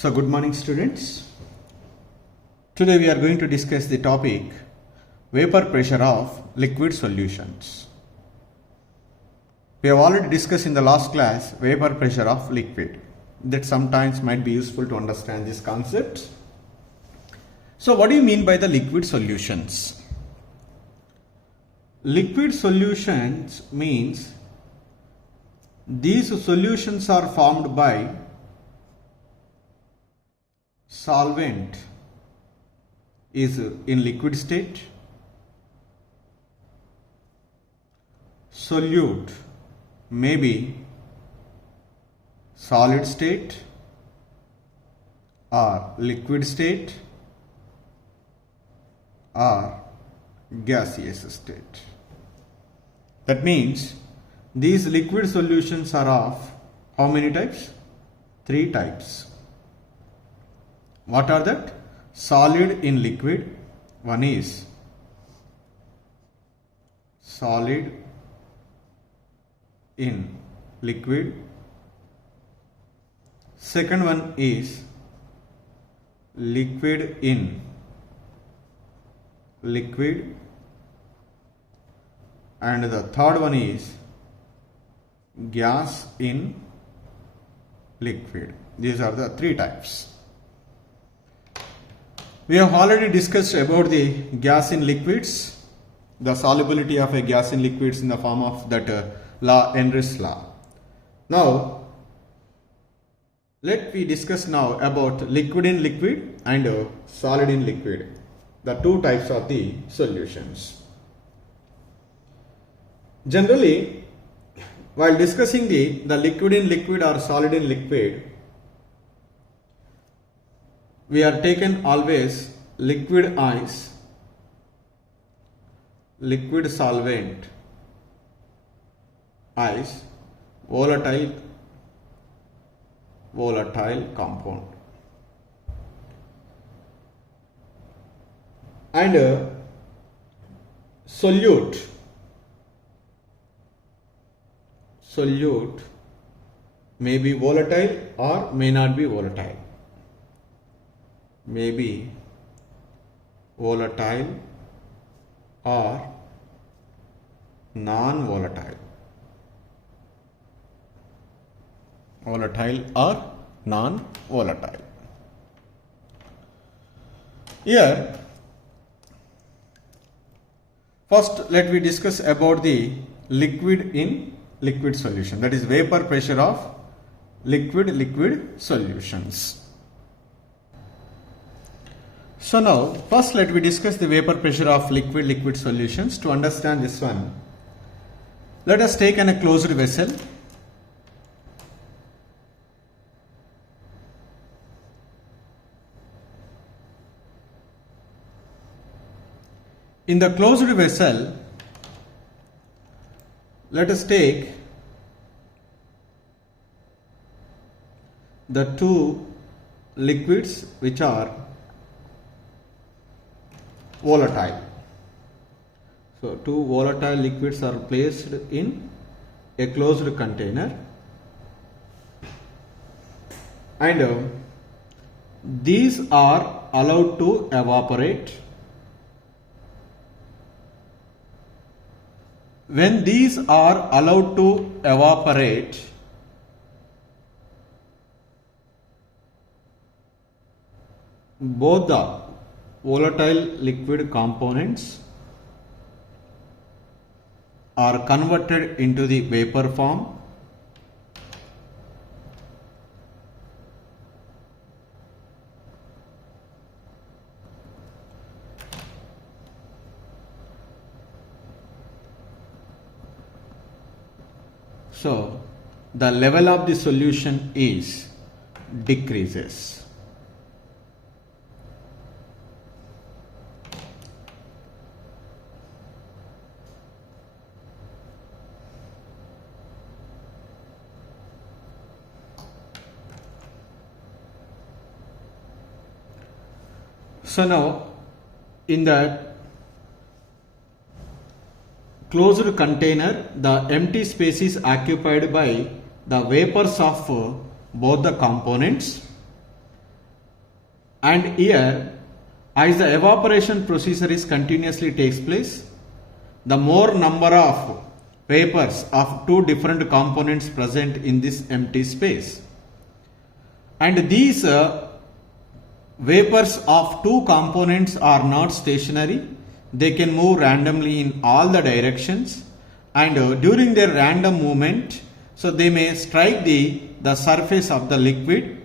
So good morning students. Today we are going to discuss the topic vapor pressure of liquid solutions. We have already discussed in the last class vapor pressure of liquid. That sometimes might be useful to understand this concept. So what do you mean by the liquid solutions? Liquid solutions means these solutions are formed by solvent is in liquid state, solute may be solid state or liquid state or gaseous state. That means these liquid solutions are of how many types? 3 types. What are that? Solid in liquid. One is solid in liquid. Second one is liquid in liquid. And the third one is gas in liquid. These are the 3 types. We have already discussed about the gas in liquids, the solubility of a gas in liquids in the form of that law, Henry's law. Now, let me discuss now about liquid in liquid and solid in liquid, the 2 types of the solutions. Generally, while discussing the liquid in liquid or solid in liquid, we are taken always liquid ice, liquid solvent, ice, volatile compound, and solute may be volatile or may not be volatile. May be volatile or non-volatile. Volatile or non-volatile. Here, first let me discuss about the liquid in liquid solution, that is vapor pressure of liquid solutions. So now, first let me discuss the vapor pressure of liquid solutions. To understand this one, let us take a closed vessel. In the closed vessel, let us take the 2 liquids which are volatile. So 2 volatile liquids are placed in a closed container, and these are allowed to evaporate. When these are allowed to evaporate, both the volatile liquid components are converted into the vapor form, so the level of the solution is decreases. So now in the closed container, the empty space is occupied by the vapors of both the components, And here, as the evaporation procedure is continuously takes place, the more number of vapors of two different components present in this empty space. And these vapors of two components are not stationary. They can move randomly in all the directions, and during their random movement, so they may strike the surface of the liquid,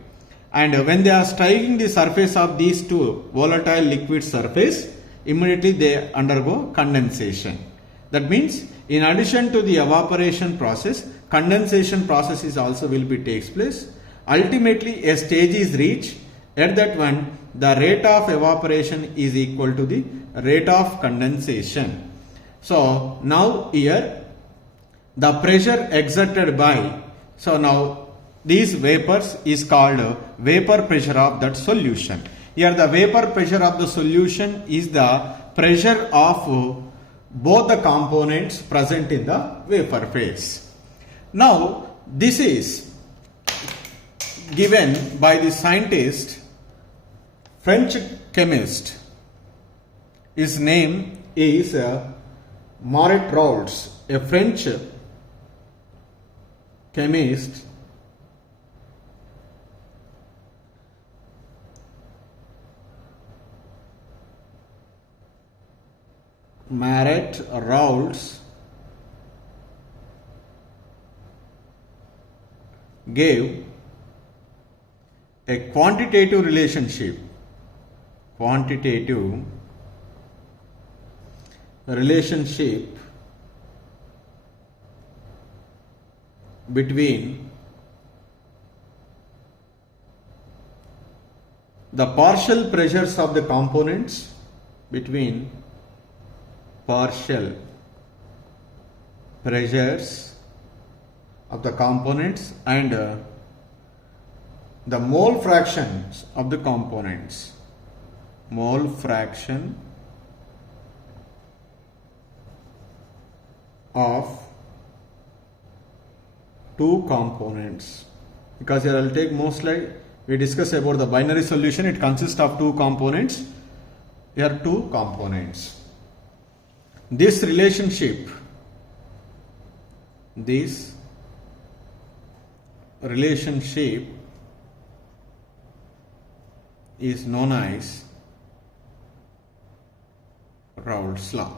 and when they are striking the surface of these two volatile liquid surface, immediately they undergo condensation. That means in addition to the evaporation process, condensation process is also will be takes place. Ultimately a stage is reached. At that one, the rate of evaporation is equal to the rate of condensation. So now here the pressure exerted by, so now these vapors is called vapor pressure of that solution. Here the vapor pressure of the solution is the pressure of both the components present in the vapor phase. Now this is given by the scientist, French chemist. His name is Maurice Roux, a French chemist. Maurice Roux gave a quantitative relationship between the partial pressures of the components, between partial pressures of the components and the mole fractions of the components. Mole fraction of two components, because here I will take more slide. We discuss about the binary solution. It consists of two components. Here two components. This relationship is known as Raoult's law.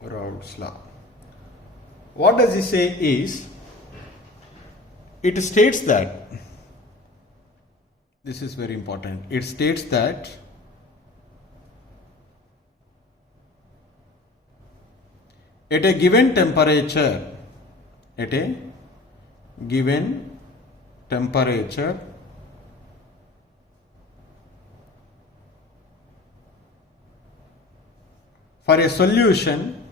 Raoult's law. What does he say is, it states that, this is very important, it states that at a given temperature, for a solution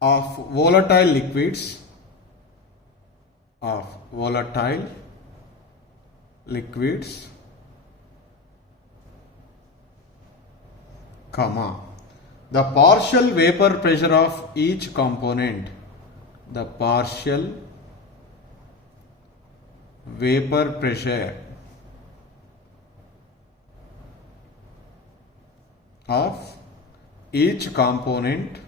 of volatile liquids, the partial vapor pressure of each component, the partial vapor pressure of each component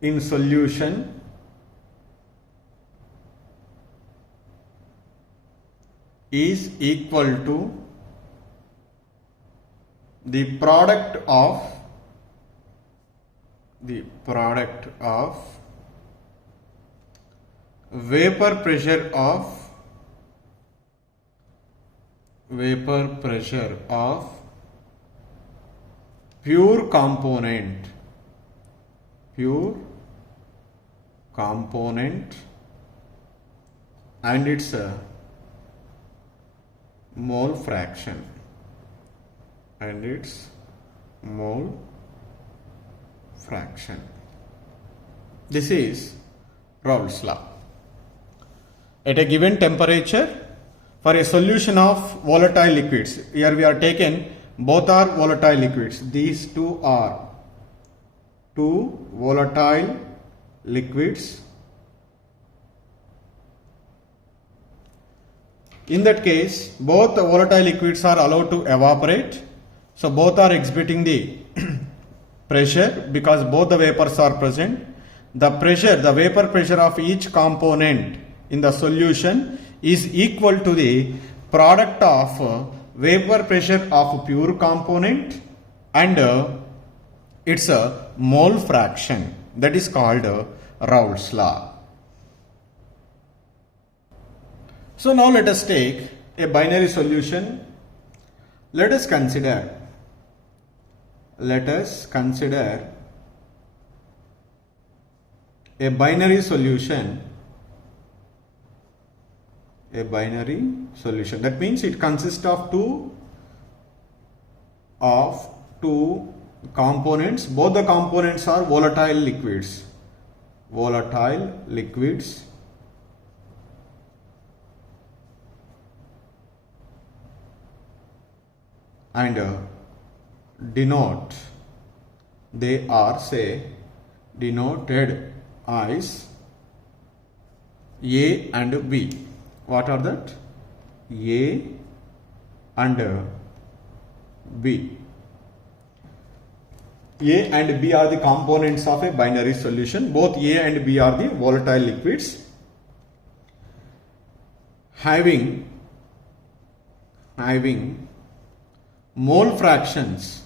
in solution is equal to the product of vapor pressure of pure component and its mole fraction This is Raoult's law. At a given temperature, For a solution of volatile liquids, here we are taken both are volatile liquids. These two are two volatile liquids. In that case, both the volatile liquids are allowed to evaporate. So both are exhibiting the pressure because both the vapors are present. The pressure, the vapor pressure of each component in the solution is equal to the product of vapor pressure of pure component and its mole fraction. That is called Raoult's law. So now let us take a binary solution. Let us consider a binary solution. That means it consists of two components. Both the components are volatile liquids. And they are denoted as A and B. What are that? A and B. A and B are the components of a binary solution. Both A and B are the volatile liquids having mole fractions.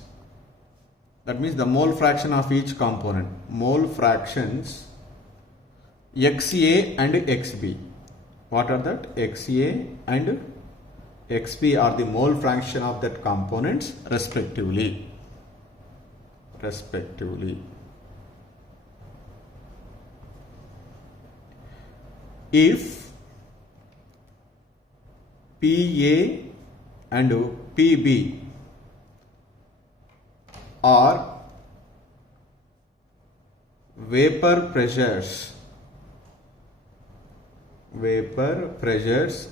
That means the mole fraction of each component. Mole fractions XA and XB. What are that? XA and XB are the mole fraction of that components respectively. If PA and PB are vapor pressures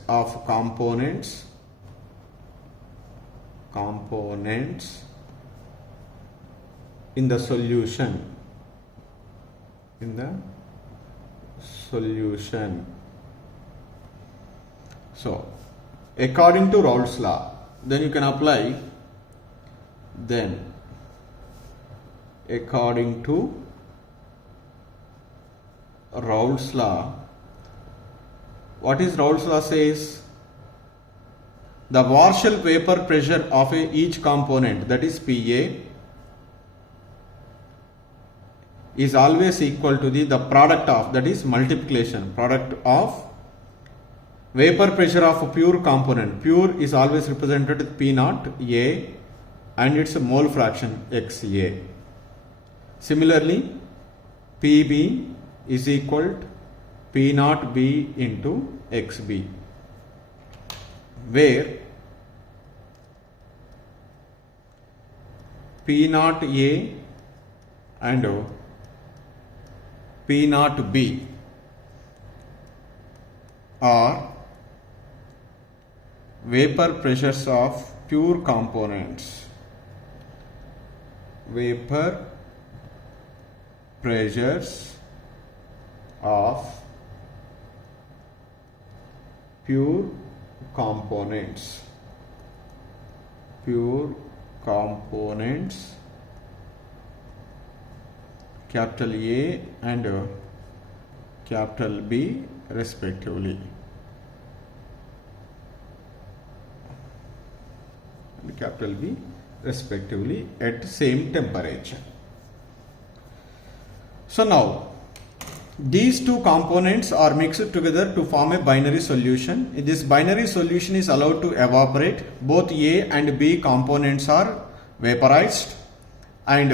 of components in the solution. So according to Raoult's law, then you can apply. Then according to Raoult's law, what is Raoult's law says? The partial vapor pressure of each component, that is PA, is always equal to the product of, that is multiplication, product of vapor pressure of a pure component. Pure is always represented with P naught A and its mole fraction XA. Similarly, PB is equal to P naught B into XB, where P naught A and P naught B are vapor pressures of pure components. Vapor pressures of pure components. Capital A and capital B respectively. Capital B respectively at same temperature. So now these two components are mixed together to form a binary solution. This binary solution is allowed to evaporate. Both A and B components are vaporized, and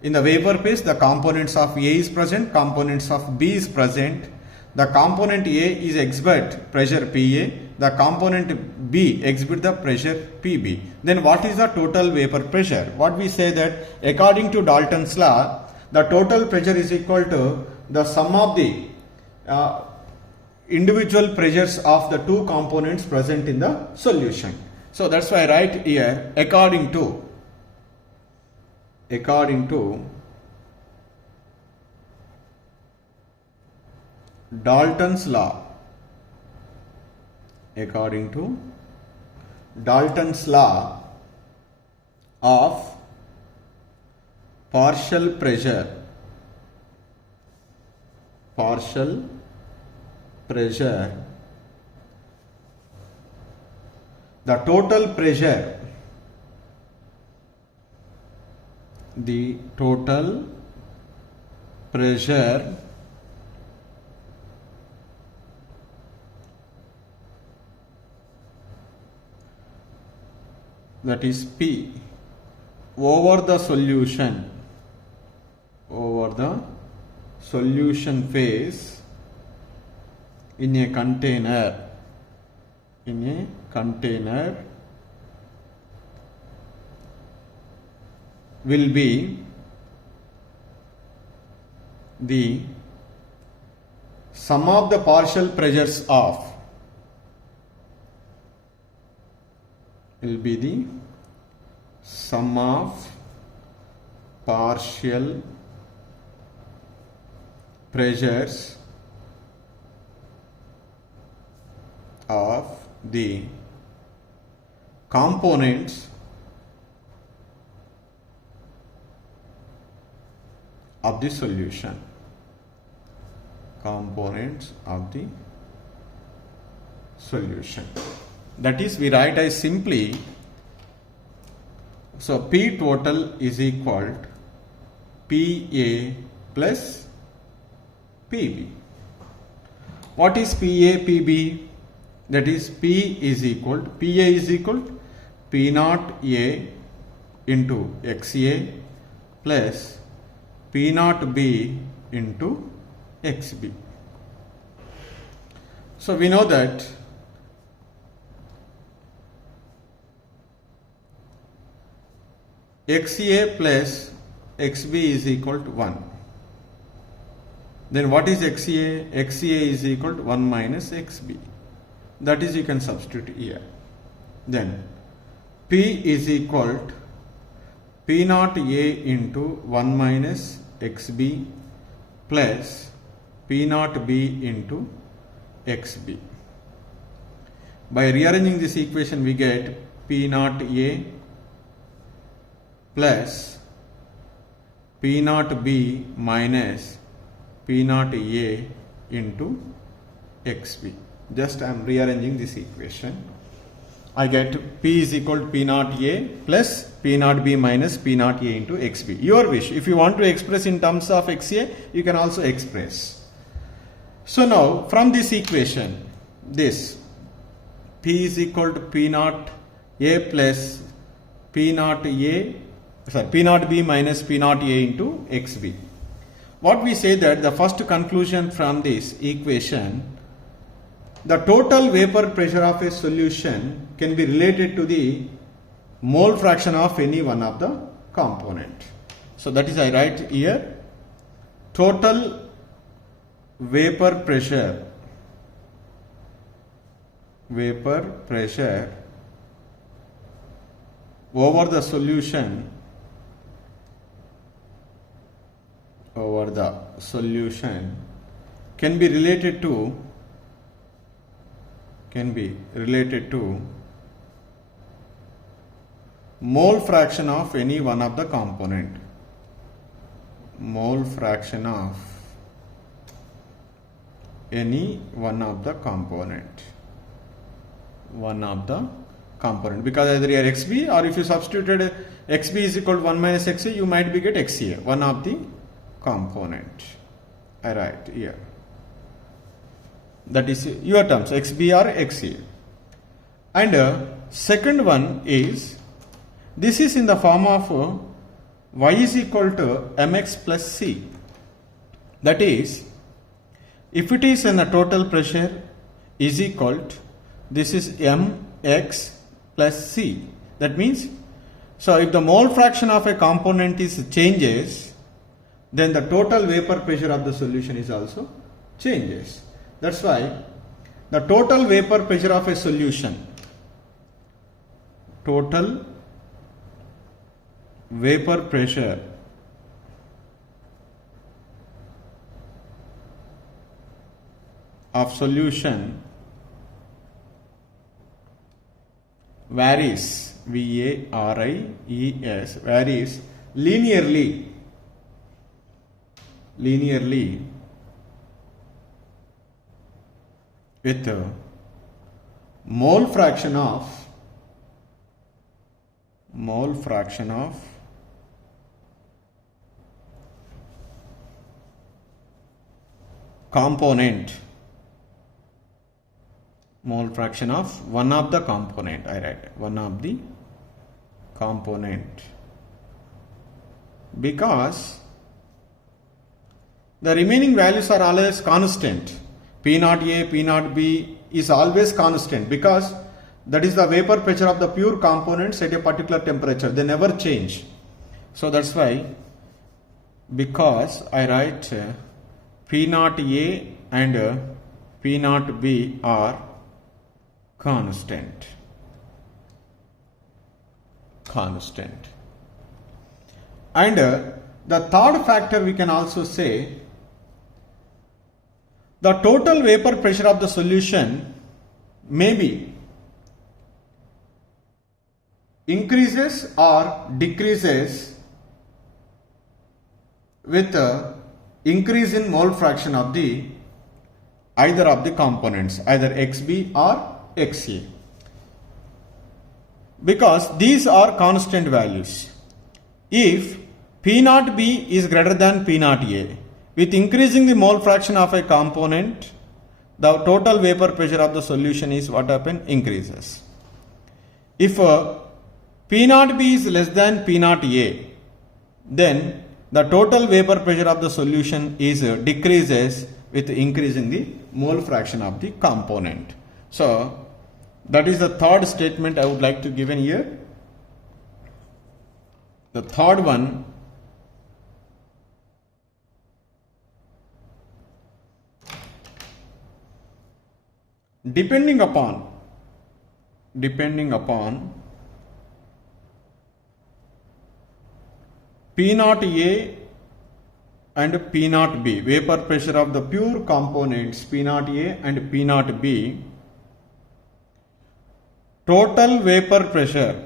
in the vapor phase the components of A is present, components of B is present. The component A is exhibit pressure PA, the component B exhibit the pressure PB. Then what is the total vapor pressure? What we say that according to Dalton's law, the total pressure is equal to the sum of the individual pressures of the two components present in the solution. So that's why I write here according to Dalton's law. According to Dalton's law of partial pressure, the total pressure that is P over the solution phase in a container will be the sum of the partial pressures of partial pressures of the components of the solution. That is, we write as simply, so P total is equal to PA plus PB. What is PA, PB? That is, PA is equal to P naught A into XA plus P naught B into XB. So we know that XA plus XB is equal to 1. Then what is XA? XA is equal to 1 minus XB. That is, you can substitute here. Then P is equal to P naught A into 1 minus XB plus P naught B into XB. By rearranging this equation, we get P naught A plus P naught B minus P naught A into XB. Just I am rearranging this equation. I get P is equal to P naught A plus P naught B minus P naught A into XB. Your wish. If you want to express in terms of XA, you can also express. So now from this equation, this P is equal to P naught A plus P naught B minus P naught A into XB. What we say that the first conclusion from this equation, the total vapor pressure of a solution can be related to the mole fraction of any one of the component. So that is, I write here total vapor pressure over the solution can be related to mole fraction of any one of the component. Mole fraction of any one of the component. Because either here XB, or if you substituted XB is equal to 1 minus XA, you might be get XA, one of the component. I write here. That is your terms, XB or XA. And second one is, this is in the form of Y is equal to mx plus c. That is, if it is in the total pressure is equal to, this is mx plus c. That means, so if the mole fraction of a component is changes, then the total vapor pressure of the solution is also changes. That's why the total vapor pressure of a solution, total vapor pressure of solution varies, varies, varies linearly with mole fraction of component, mole fraction of one of the component, I write one of the component, because the remaining values are always constant. P naught A, P naught B is always constant because that is the vapor pressure of the pure components at a particular temperature. They never change. So that's why, because I write P naught A and P naught B are constant. And the third factor we can also say, the total vapor pressure of the solution may be increases or decreases with increase in mole fraction of the either of the components, either XB or XA, because these are constant values. If P naught B is greater than P naught A, with increasing the mole fraction of a component, the total vapor pressure of the solution is what happen? Increases. If P naught B is less than P naught A, then the total vapor pressure of the solution is decreases with increase in the mole fraction of the component. So that is the third statement I would like to give in here. The third one, depending upon P naught A and P naught B, vapor pressure of the pure components P naught A and P naught B, total vapor pressure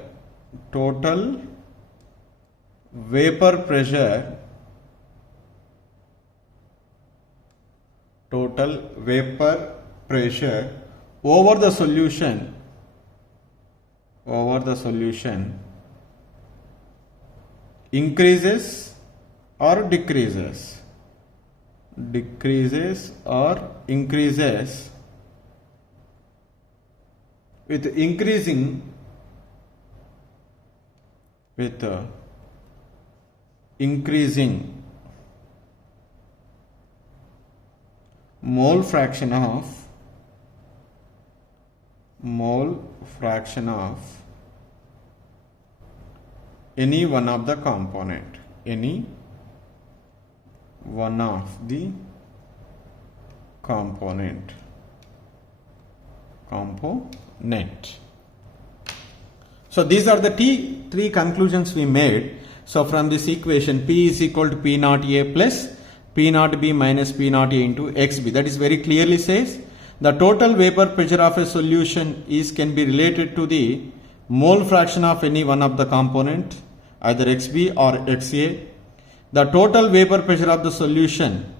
over the solution increases or decreases with increasing mole fraction of any one of the component, component. So these are the three conclusions we made. So from this equation, P is equal to P naught A plus P naught B minus P naught A into XB. That is very clearly says the total vapor pressure of a solution can be related to the mole fraction of any one of the component, either XB or XA. The total vapor pressure of the solution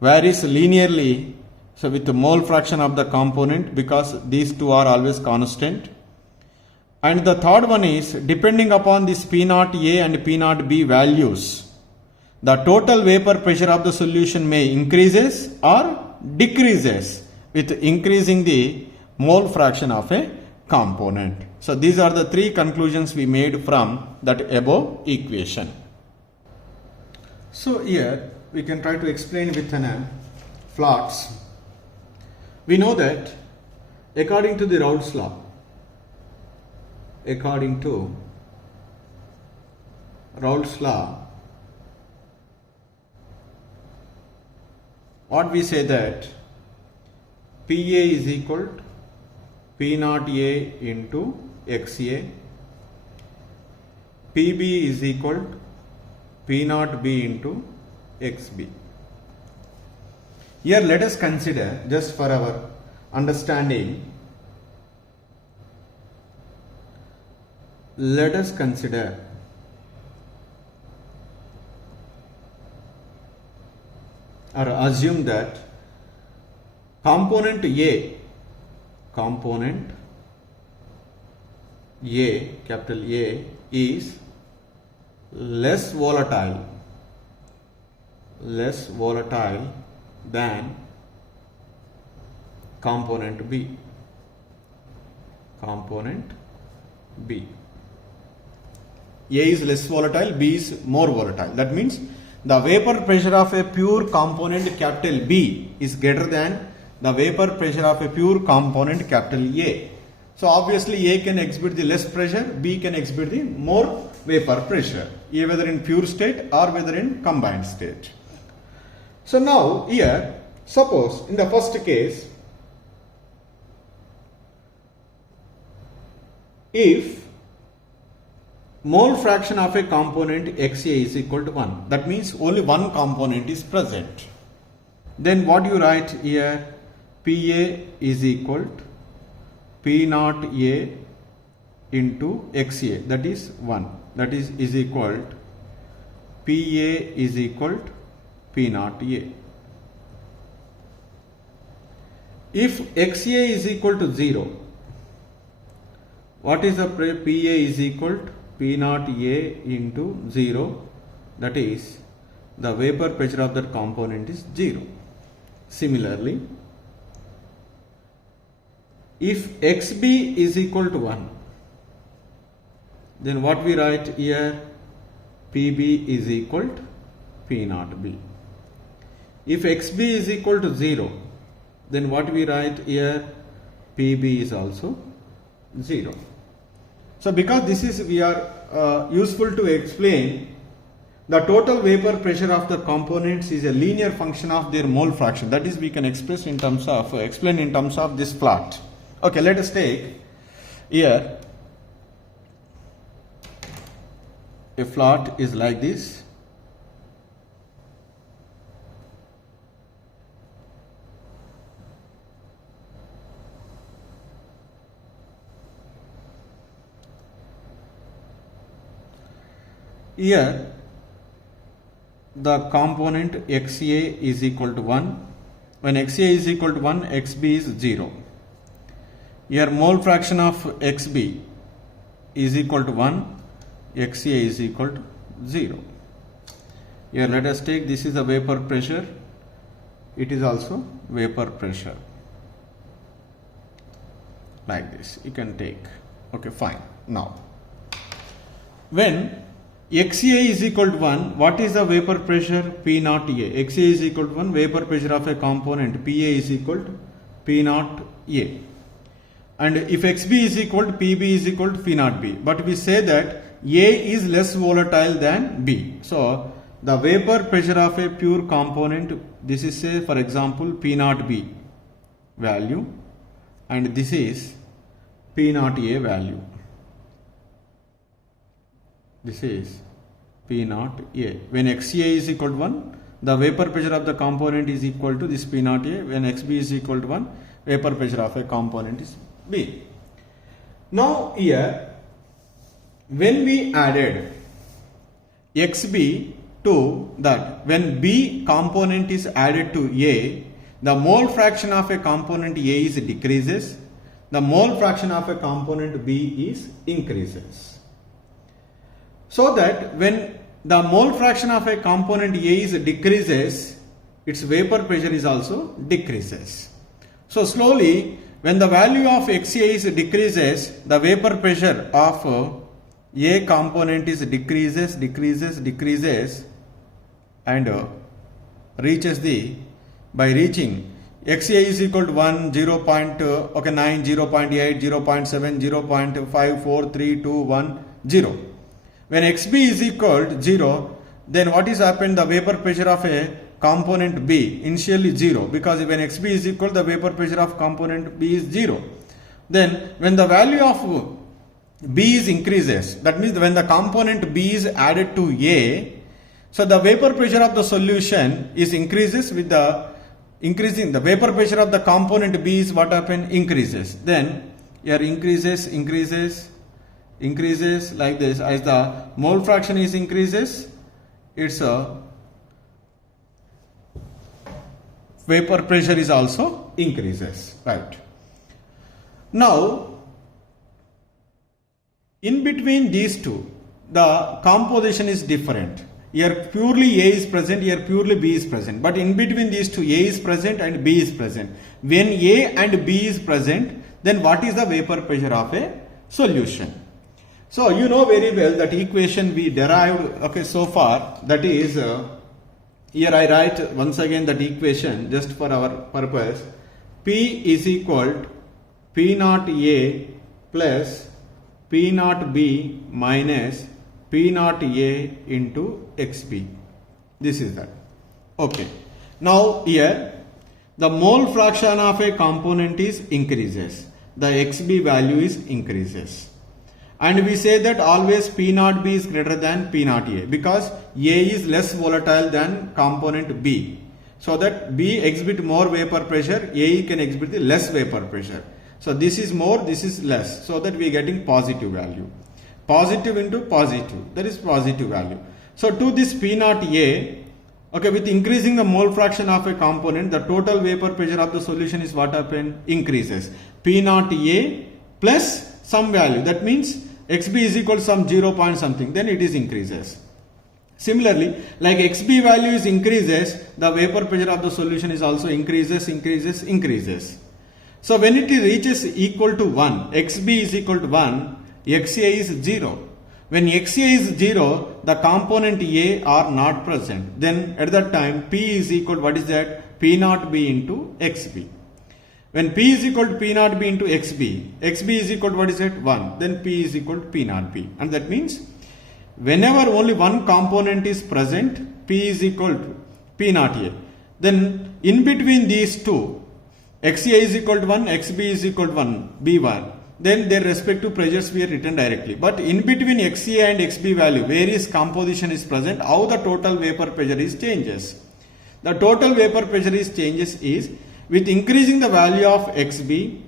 varies linearly, so with the mole fraction of the component, because these two are always constant. And the third one is, depending upon this P naught A and P naught B values, the total vapor pressure of the solution may increases or decreases with increasing the mole fraction of a component. So these are the three conclusions we made from that above equation. So here we can try to explain with an plots. We know that according to the Raoult's law, what we say that PA is equal to P naught A into XA, PB is equal to P naught B into XB. Here let us consider, just for our understanding, let us consider or assume that component A, capital A, is less volatile than component B. A is less volatile, B is more volatile. That means the vapor pressure of a pure component capital B is greater than the vapor pressure of a pure component capital A. So obviously A can exhibit the less pressure, B can exhibit the more vapor pressure, whether in pure state or whether in combined state. So now here, suppose in the first case, if mole fraction of a component XA is equal to 1, that means only one component is present, then what you write here, PA is equal to P naught A into XA, that is 1, that is equal to PA is equal to P naught A. If XA is equal to 0, what is the PA is equal to P naught A into 0, that is the vapor pressure of that component is 0. Similarly, if XB is equal to 1, then what we write here, PB is equal to P naught B. If XB is equal to 0, then what we write here, PB is also 0. So because this is, we are useful to explain the total vapor pressure of the components is a linear function of their mole fraction. That is, we can express in terms of, explain in terms of this plot. Okay, let us take here a plot is like this. Here the component XA is equal to 1. When XA is equal to 1, XB is 0. Here mole fraction of XB is equal to 1, XA is equal to 0. Here let us take, this is the vapor pressure, it is also vapor pressure, like this you can take. Okay, fine. Now when XA is equal to 1, what is the vapor pressure? P naught A. XA is equal to 1, vapor pressure of a component PA is equal to P naught A. And if XB is equal to PB is equal to P naught B. But we say that A is less volatile than B. So the vapor pressure of a pure component, this is, say for example, P naught B value, and this is P naught A value. This is P naught A. When XA is equal to 1, the vapor pressure of the component is equal to this P naught A. When XB is equal to 1, vapor pressure of a component is B. Now here, when we added XB to that, when B component is added to A, the mole fraction of a component A is decreases, the mole fraction of a component B is increases. So that when the mole fraction of a component A is decreases, its vapor pressure is also decreases. So slowly, when the value of XA is decreases, the vapor pressure of A component is decreases and reaches the, by reaching XA is equal to 1, 0. 9, 0.8, 0.7, 0.5, 4, 3, 2, 1, 0. When XB is equal to 0, then what is happened? The vapor pressure of a component B initially 0, because when Xb is equal, the vapor pressure of component B is 0. Then when the value of B is increases, that means when the component B is added to A, so the vapor pressure of the solution is increases with the increasing the vapor pressure of the component B is what happen, increases. Then here increases like this. As the mole fraction is increases, its vapor pressure is also increases, right? Now in between these two, the composition is different. Here purely A is present, here purely B is present. But in between these two, A is present and B is present. When A and B is present, then what is the vapor pressure of a solution? So you know very well that equation we derived, okay, so far, that is, here I write once again that equation just for our purpose. P is equal to P naught A plus P naught B minus P naught A into XB. This is that. Okay. Now here the mole fraction of a component is increases. The XB value is increases. And we say that always P naught B is greater than P naught A, because A is less volatile than component B. So that B exhibit more vapor pressure, A can exhibit the less vapor pressure. So this is more, this is less, so that we are getting positive value. Positive into positive, that is positive value. So to this P naught A, okay, with increasing the mole fraction of a component, the total vapor pressure of the solution is what happen, increases. P naught A plus some value, that means XB is equal to some 0 point something, then it is increases. Similarly, like XB value is increases, the vapor pressure of the solution is also increases. So when it reaches equal to 1, XB is equal to 1, XA is 0. When XA is 0, the component A are not present. Then at that time P is equal to what is that? P naught B into XB. When P is equal to P naught B into XB, XB is equal to what is that? 1. Then P is equal to P naught B. And that means whenever only one component is present, P is equal to P naught A. Then in between these two, XA is equal to 1, XB is equal to 1, B1. Then their respective pressures we are written directly. But in between XA and XB value, various composition is present, how the total vapor pressure is changes. The total vapor pressure is changes is with increasing the value of XB,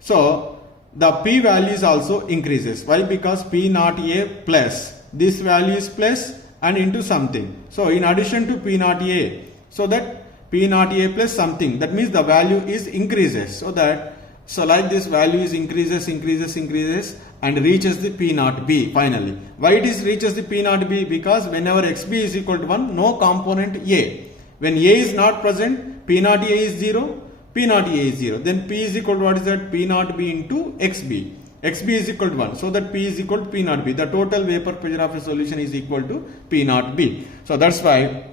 so the P value is also increases. Why? Because P naught A plus, this value is plus and into something. So in addition to P naught A, so that P naught A plus something, that means the value is increases. So like this value is increases and reaches the P naught B finally. Why it is reaches the P naught B? Because whenever XB is equal to 1, no component A. When A is not present, P naught A is 0, P naught A is 0. Then P is equal to what is that? P naught B into XB. XB is equal to 1. So that P is equal to P naught B. The total vapor pressure of a solution is equal to P naught B. So that's why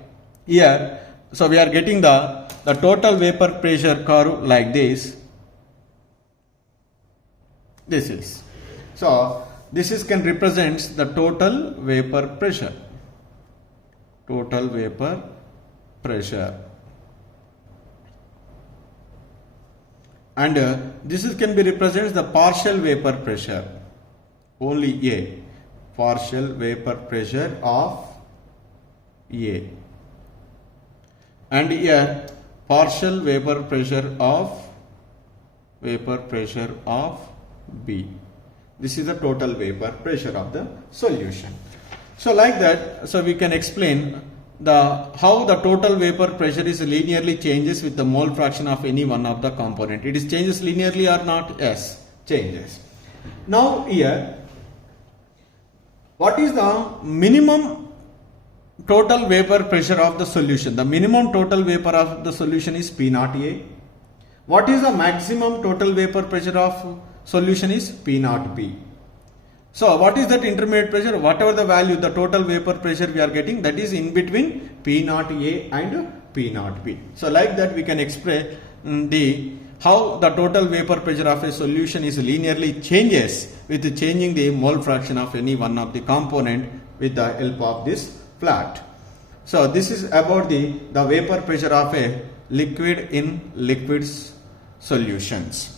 here, so we are getting the total vapor pressure curve like this. This is. So this is can represents the total vapor pressure. Total vapor pressure. And this is can be represents the partial vapor pressure. Only A. Partial vapor pressure of A. And here partial vapor pressure of B. This is the total vapor pressure of the solution. So like that, so we can explain how the total vapor pressure is linearly changes with the mole fraction of any one of the component. It is changes linearly or not? Yes, changes. Now here, what is the minimum total vapor pressure of the solution? The minimum total vapor of the solution is P naught A. What is the maximum total vapor pressure of solution is P naught B. So what is that intermediate pressure? Whatever the value, the total vapor pressure we are getting, that is in between P naught A and P naught B. So like that we can explain how the total vapor pressure of a solution is linearly changes with changing the mole fraction of any one of the component with the help of this plot. So this is about the vapor pressure of a liquid in liquids solutions.